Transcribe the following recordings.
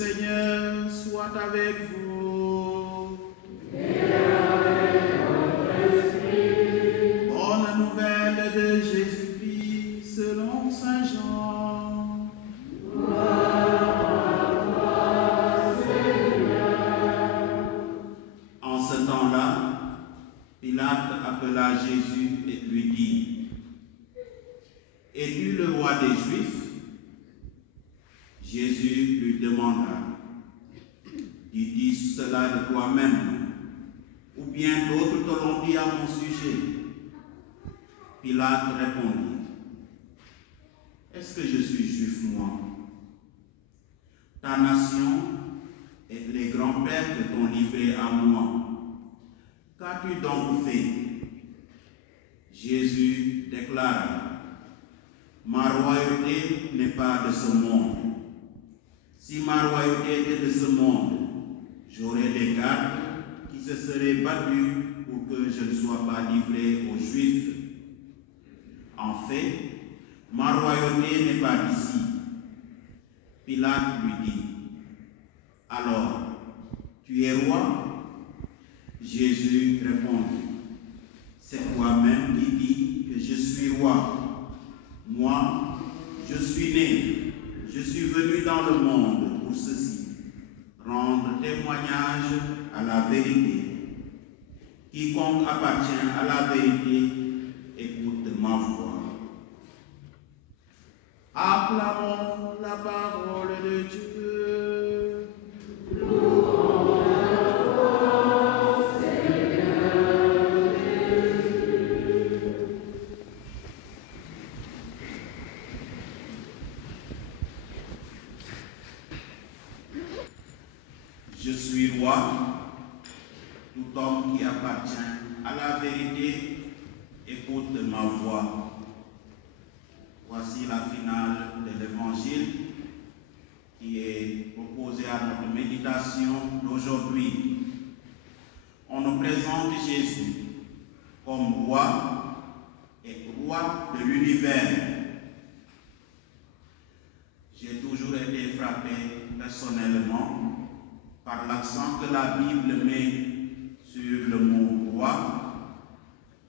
Seigneur soit avec vous. Et avec votre esprit. Bonne nouvelle de Jésus-Christ selon Saint Jean. Gloire à toi, Seigneur. En ce temps-là, Pilate appela Jésus et lui dit: Es-tu le roi des Juifs? Jésus lui demanda: Tu dis cela de toi-même, ou bien d'autres te l'ont dit à mon sujet? Pilate répondit: Est-ce que je suis juif, moi? Ta nation et les grands-pères t'ont livré à moi. Qu'as-tu donc fait? Jésus déclara: Ma royauté n'est pas de ce monde. Si ma royauté était de ce monde, j'aurais des gardes qui se seraient battus pour que je ne sois pas livré aux Juifs. En fait, ma royauté n'est pas d'ici. Pilate lui dit: Alors, tu es roi? Jésus répondit: C'est toi-même qui dis que je suis roi. Moi, je suis né, je suis venu dans le monde pour ceci, rendre témoignage à la vérité. Quiconque appartient à la vérité écoute ma voix. Acclamons la parole de Dieu. Je suis roi. Tout homme qui appartient à la vérité écoute ma voix. Voici la finale de l'Évangile qui est proposée à notre méditation d'aujourd'hui. On nous présente Jésus comme roi et roi de l'univers. J'ai toujours été frappé personnellement par l'accent que la Bible met sur le mot roi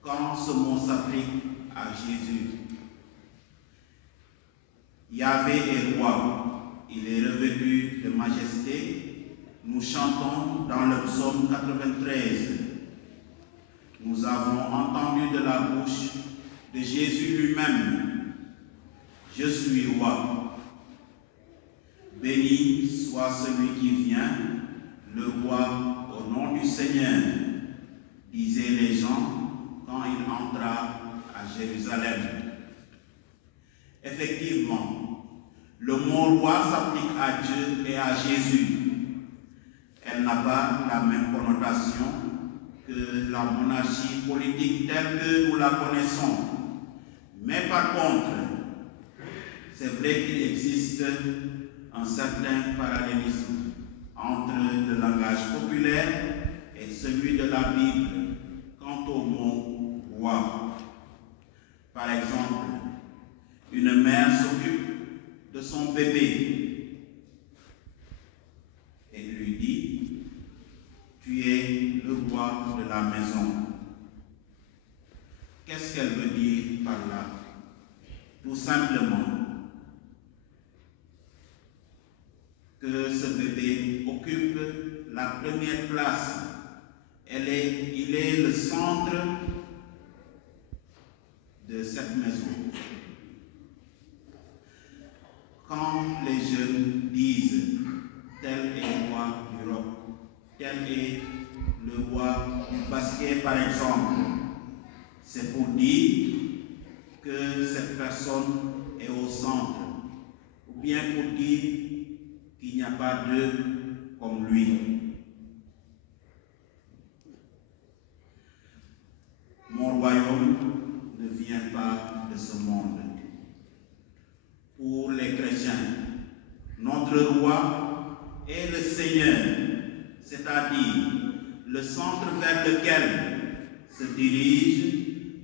quand ce mot s'applique à Jésus. Yahvé est roi, il est revêtu de majesté. Nous chantons dans le psaume 93. Nous avons entendu de la bouche de Jésus lui-même: Je suis roi. Béni soit celui qui vient, le roi au nom du Seigneur, disaient les gens quand il entra à Jérusalem. Effectivement, le mot roi s'applique à Dieu et à Jésus. Elle n'a pas la même connotation que la monarchie politique telle que nous la connaissons. Mais par contre, c'est vrai qu'il existe un certain parallélisme entre le langage populaire et celui de la Bible quant au mot roi. Par exemple, une mère s'occupe de son bébé et lui dit: Tu es le roi de la maison. Qu'est-ce qu'elle veut dire par là? Tout simplement que ce bébé occupe la première place. Il est le centre de cette maison. Quand les jeunes disent tel est le roi du rock, tel est le roi du basket par exemple, c'est pour dire que cette personne est au centre, ou bien pour dire qu'il n'y a pas d'eux comme lui. Mon royaume ne vient pas de ce monde. Pour les chrétiens, notre roi est le Seigneur, c'est-à-dire le centre vers lequel se dirige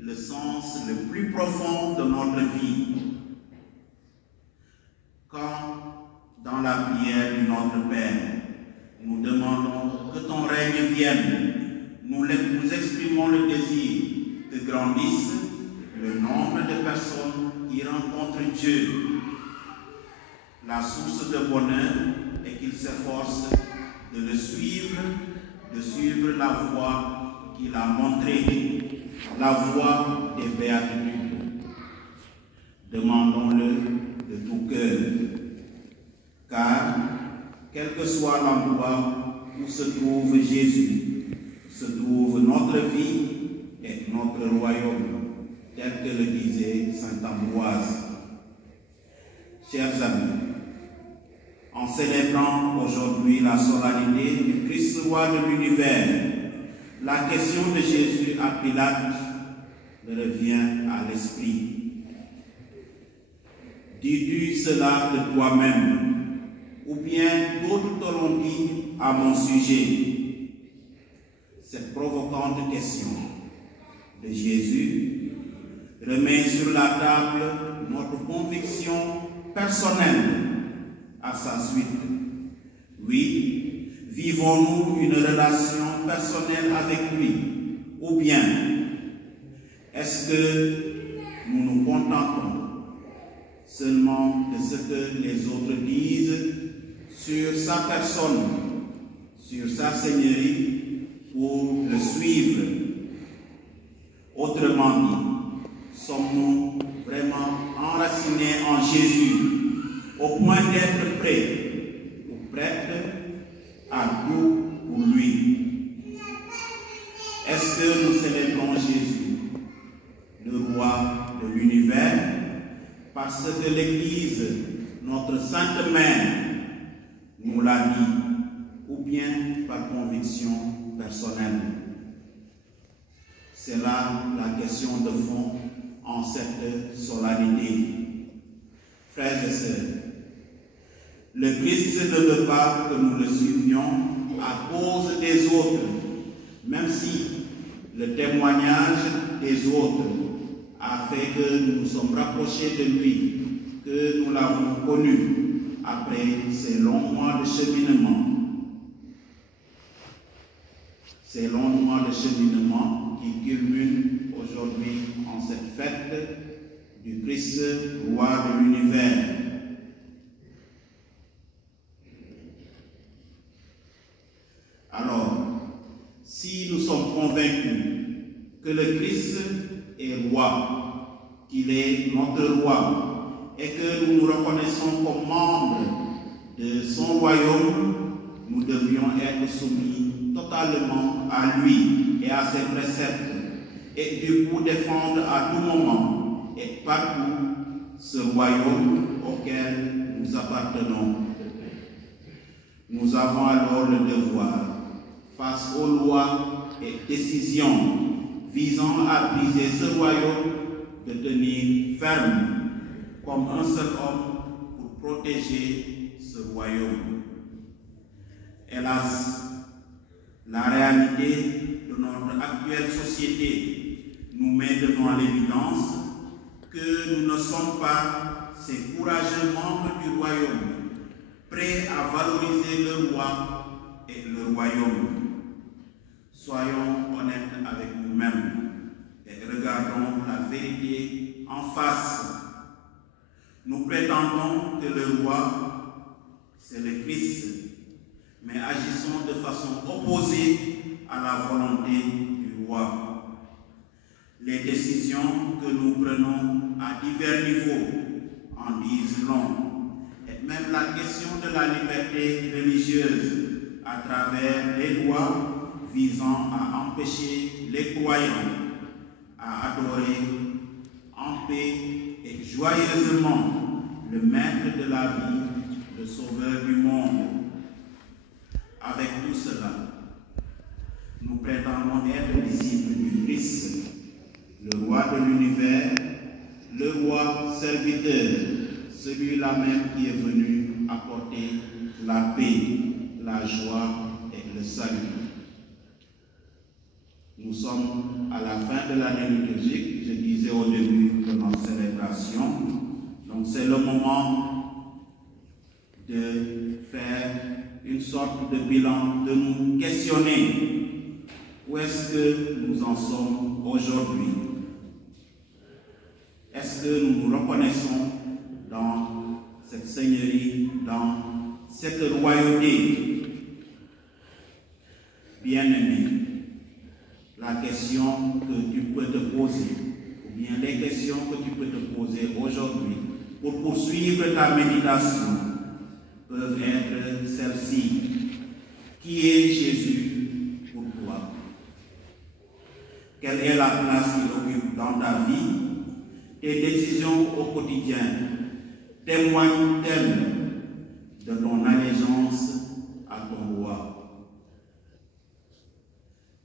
le sens le plus profond de notre vie. Quand, dans dans la prière du Notre Père, nous demandons que ton règne vienne. Nous exprimons le désir que grandisse le nombre de personnes qui rencontrent Dieu. La source de bonheur est qu'ils s'efforcent de le suivre, de suivre la voie qu'il a montrée, la voie des béatitudes. Demandons-le de tout cœur, car quel que soit l'endroit où se trouve Jésus, se trouve notre vie et notre royaume, tel que le disait saint Ambroise. Chers amis, en célébrant aujourd'hui la solennité du Christ roi de l'univers, la question de Jésus à Pilate revient à l'esprit. Dis-tu cela de toi-même, ou bien d'autres te l'ont dit à mon sujet? Cette provocante question de Jésus remet sur la table notre conviction personnelle à sa suite. Oui, vivons-nous une relation personnelle avec lui, ou bien est-ce que nous nous contentons seulement de ce que les autres disent sur sa personne, sur sa seigneurie, pour le suivre? Autrement dit, sommes-nous vraiment enracinés en Jésus, au point d'être prêts ou prêtes à tout pour lui? Est-ce que nous célébrons Jésus, le roi de l'univers, parce que l'Église, notre Sainte Mère, nous l'a dit, ou bien par conviction personnelle? C'est là la question de fond en cette solennité. Frères et sœurs, le Christ ne veut pas que nous le suivions à cause des autres, même si le témoignage des autres a fait que nous nous sommes rapprochés de lui, que nous l'avons connu après ces longs mois de cheminement. Ces longs mois de cheminement qui culminent aujourd'hui en cette fête du Christ, roi de l'univers. Alors, si nous sommes convaincus que le Christ est roi, qu'il est notre roi, et que nous nous reconnaissons comme membres de son royaume, nous devrions être soumis totalement à lui et à ses préceptes, et du coup défendre à tout moment et partout ce royaume auquel nous appartenons. Nous avons alors le devoir, face aux lois et décisions visant à briser ce royaume, de tenir ferme comme un seul homme pour protéger ce royaume. Hélas, la réalité de notre actuelle société nous met devant l'évidence que nous ne sommes pas ces courageux membres du royaume, prêts à valoriser le roi et le royaume. Soyons honnêtes avec nous-mêmes et regardons la vérité en face. Nous prétendons que le roi, c'est le Christ, mais agissons de façon opposée à la volonté du roi. Les décisions que nous prenons à divers niveaux en disent long, et même la question de la liberté religieuse à travers les lois visant à empêcher les croyants à adorer en paix et joyeusement le maître de la vie, le sauveur du monde. Avec tout cela, nous prétendons être disciples du Christ, le roi de l'univers, le roi serviteur, celui-là même qui est venu apporter la paix, la joie et le salut. Nous sommes à la fin de l'année liturgique, je disais au début de notre célébration. Donc c'est le moment de faire une sorte de bilan, de nous questionner où est-ce que nous en sommes aujourd'hui. Est-ce que nous nous reconnaissons dans cette seigneurie, dans cette royauté? Bien-aimé, la question que tu peux te poser, ou bien les questions que tu peux te poser aujourd'hui pour poursuivre ta méditation peuvent être celles-ci. Qui est Jésus pour toi? Quelle est la place qu'il occupe dans ta vie? Tes décisions au quotidien témoignent-elles de ton allégeance à ton roi?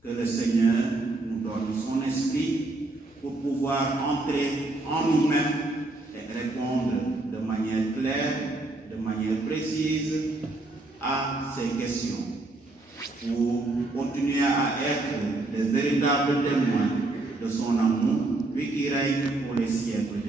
Que le Seigneur nous donne son esprit pour pouvoir entrer en nous-mêmes et répondre de manière claire, de manière précise à ces questions, pour continuer à être des véritables témoins de son amour, lui qui règne pour les siècles.